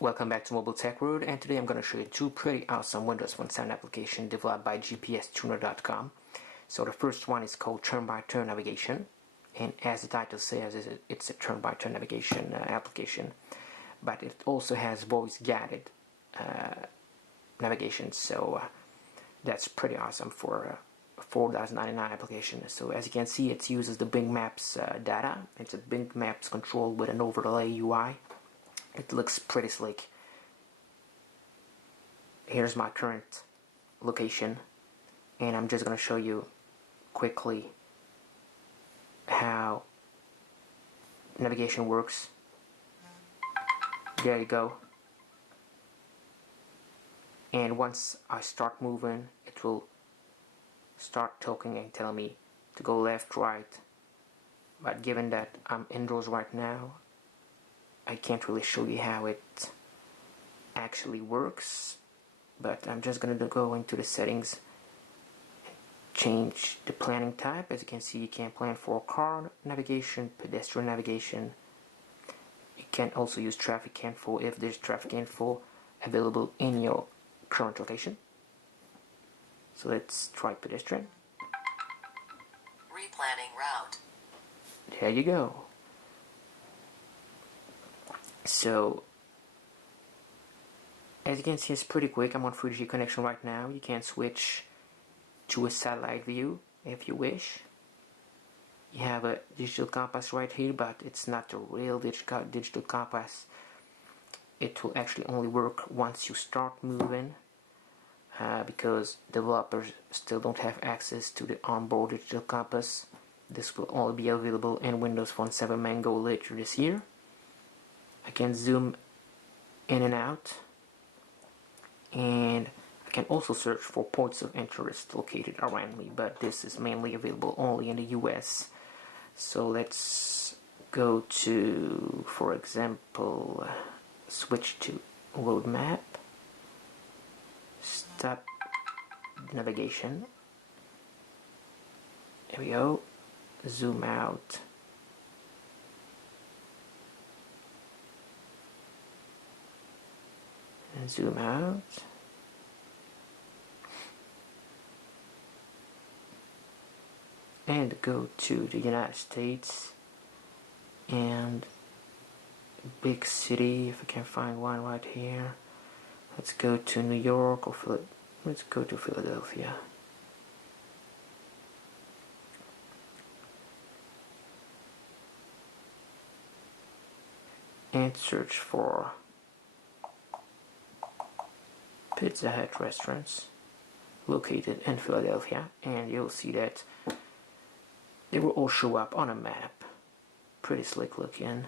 Welcome back to Mobile Tech World, and today I'm going to show you two pretty awesome Windows Phone 7 applications developed by GPStuner.com. So the first one is called Turn-by-Turn Navigation, and as the title says, it's a turn-by-turn navigation application, but it also has voice-guided navigation, so that's pretty awesome for a $4.99 application. So as you can see, it uses the Bing Maps data. It's a Bing Maps control with an overlay UI. It looks pretty slick. Here's my current location, and I'm just going to show you quickly how navigation works. There you go. And once I start moving, it will start talking and tell me to go left, right. But given that I'm indoors right now, I can't really show you how it actually works, but I'm just going to go into the settings, change the planning type. As you can see, you can plan for car navigation, pedestrian navigation. You can also use traffic info if there's traffic info available in your current location. So let's try pedestrian. Replanning route. There you go. So as you can see, it's pretty quick. I'm on 3G connection right now. You can switch to a satellite view if you wish. You have a digital compass right here, but it's not a real digital compass. It will actually only work once you start moving, because developers still don't have access to the onboard digital compass. This will only be available in Windows Phone 7 Mango later this year. I can zoom in and out, and I can also search for points of interest located around me, but this is mainly available only in the US. So let's go to, for example, switch to road map, stop navigation, there we go, zoom out, and zoom out, and go to the United States and big city, if I can find one right here. Let's go to New York, or let's go to Philadelphia. And search for Pizza Hut restaurants located in Philadelphia, and you'll see that they will all show up on a map. Pretty slick looking.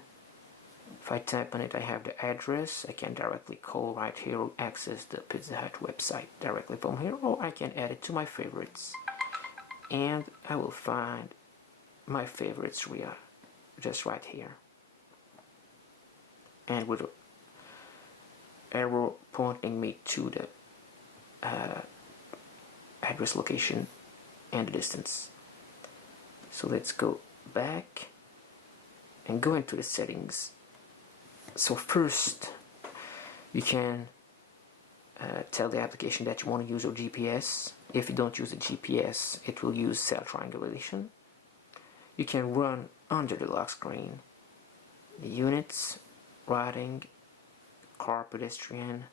If I tap on it, I have the address. I can directly call right here or access the Pizza Hut website directly from here, or I can add it to my favorites, and I will find my favorites just right here, and with arrow pointing me to the address, location, and the distance. So let's go back and go into the settings. So first, you can tell the application that you want to use your GPS. If you don't use a GPS, it will use cell triangulation. You can run under the lock screen the units, routing, car, pedestrian,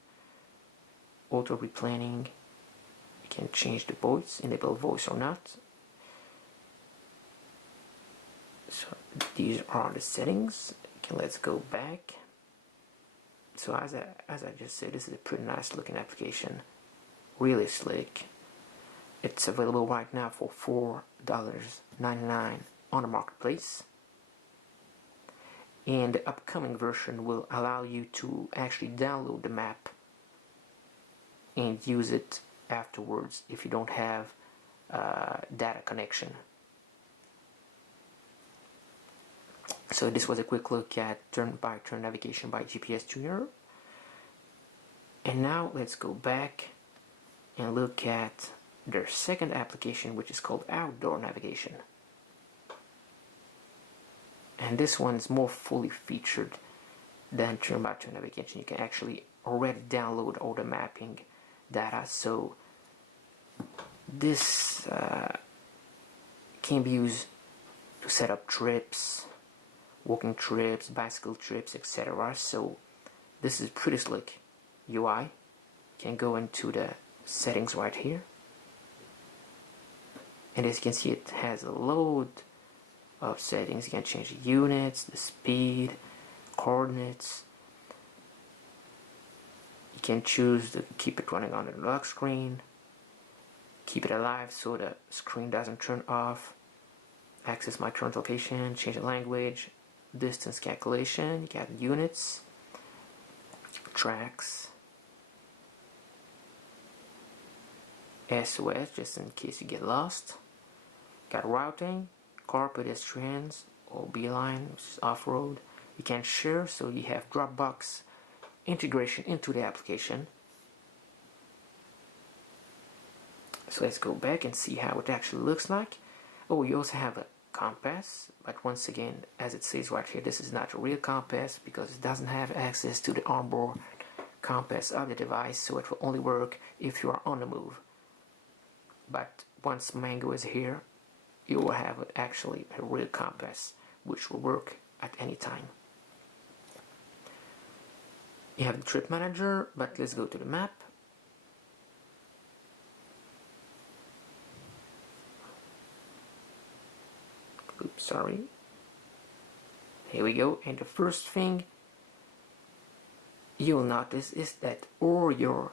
auto replanning. You can change the voice, enable voice or not. So these are the settings. Okay, let's go back. So as I just said, this is a pretty nice looking application, really slick. It's available right now for $4.99 on the marketplace, and the upcoming version will allow you to actually download the map and use it afterwards if you don't have data connection. So this was a quick look at turn-by-turn navigation by GPStuner. And now let's go back and look at their second application, which is called outdoor navigation. And this one is more fully featured then turn by turn navigation, you can actually already download all the mapping data. So this can be used to set up trips, walking trips, bicycle trips, etc. So this is pretty slick UI. You can go into the settings right here, and as you can see, it has a load of settings. You can change the units, the speed, coordinates. You can choose to keep it running on the lock screen, keep it alive so the screen doesn't turn off, access my current location, change the language, distance calculation. You got units, tracks, SOS just in case you get lost, got routing, car, pedestrians, or beeline, which is off-road. You can share, so you have Dropbox integration into the application. So let's go back and see how it actually looks like. Oh, you also have a compass, but once again, as it says right here, this is not a real compass because it doesn't have access to the onboard compass of the device, so it will only work if you are on the move. But once Mango is here, you will have actually a real compass which will work at any time. You have the trip manager, but let's go to the map. Oops, sorry. Here we go, and the first thing you'll notice is that all your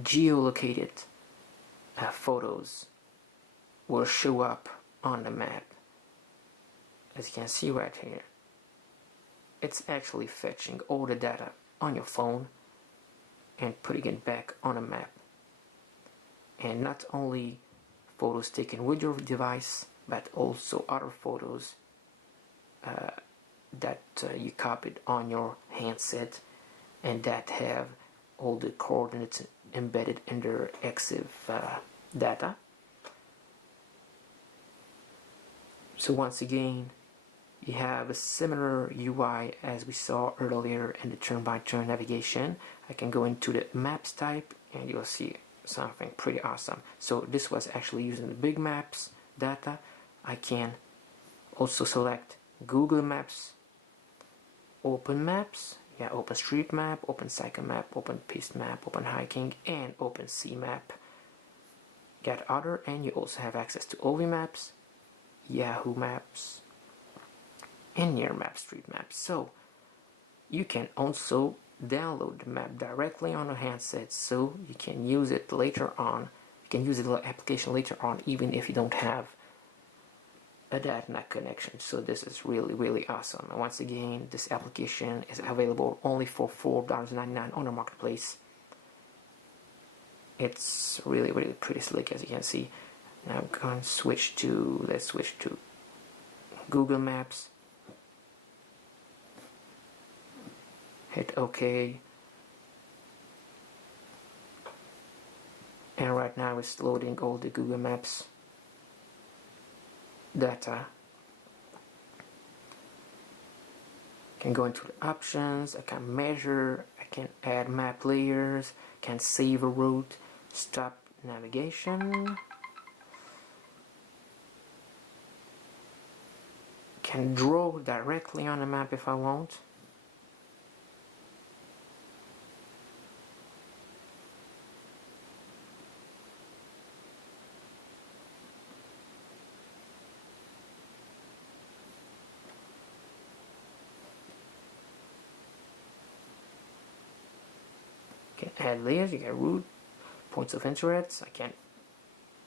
geolocated photos will show up on the map. As you can see right here, it's actually fetching all the data on your phone and putting it back on a map. And not only photos taken with your device, but also other photos that you copied on your handset and that have all the coordinates embedded in their EXIF data. So once again, you have a similar UI as we saw earlier in the turn-by-turn navigation. I can go into the maps type and you'll see something pretty awesome. So this was actually using the big maps data. I can also select Google Maps, Open Maps, Open Street Map, Open Cycle Map, Open Piste Map, Open Hiking, and Open Sea Map. Got other, and you also have access to OV Maps, Yahoo Maps, and Near Map, Street Maps. So you can also download the map directly on a handset, so you can use it later on. You can use the application later on, even if you don't have a data connection. So this is really awesome. And once again, this application is available only for $4.99 on the marketplace. It's really pretty slick, as you can see. Now I'm going to switch to, let's switch to Google Maps. Hit OK. And right now it's loading all the Google Maps data. I can go into the options, I can measure, I can add map layers, can save a route, stop navigation, can draw directly on the map if I want. Can add layers, you can route, points of interest. I can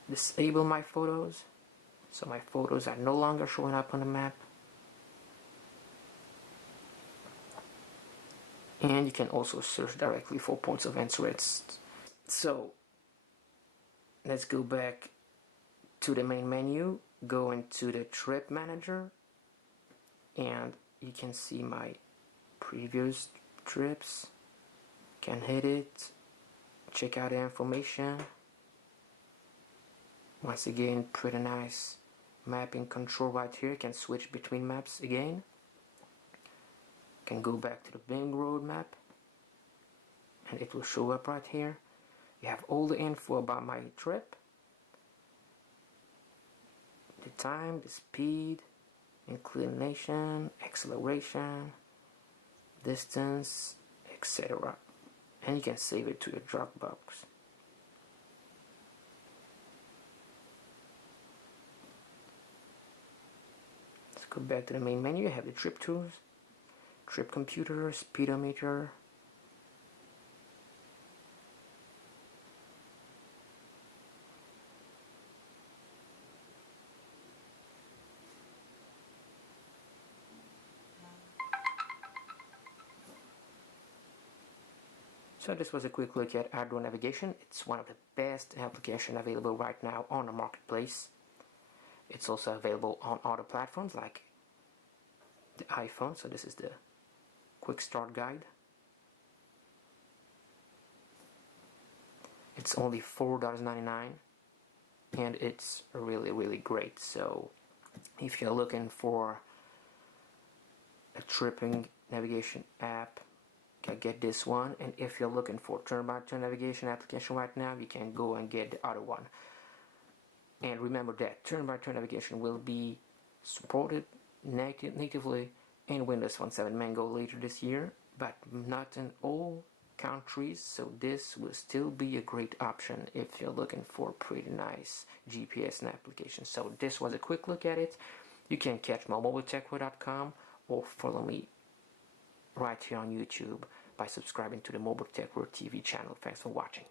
disable my photos, so my photos are no longer showing up on the map. And you can also search directly for points of interest. So let's go back to the main menu, go into the trip manager, and you can see my previous trips. Can hit it, check out the information. Once again, pretty nice mapping control right here. You can switch between maps again. can go back to the Bing road map and it will show up right here. You have all the info about my trip, the time, the speed, inclination, acceleration, distance, etc. And you can save it to your Dropbox. Let's go back to the main menu. You have the trip tools, trip computer, speedometer, So this was a quick look at outdoor navigation. It's one of the best applications available right now on the marketplace. It's also available on other platforms like the iPhone. So this is the quick start guide. It's only $4.99 and it's really great. So if you're looking for a tripping navigation app, you can get this one, and if you're looking for turn-by-turn navigation application right now, you can go and get the other one. And remember that turn-by-turn navigation will be supported natively in Windows Phone 7 Mango later this year, but not in all countries, so this will still be a great option if you're looking for pretty nice GPS application. So this was a quick look at it. You can catch me on mobiletechworld.com or follow me right here on YouTube by subscribing to the Mobile Tech World TV channel. Thanks for watching.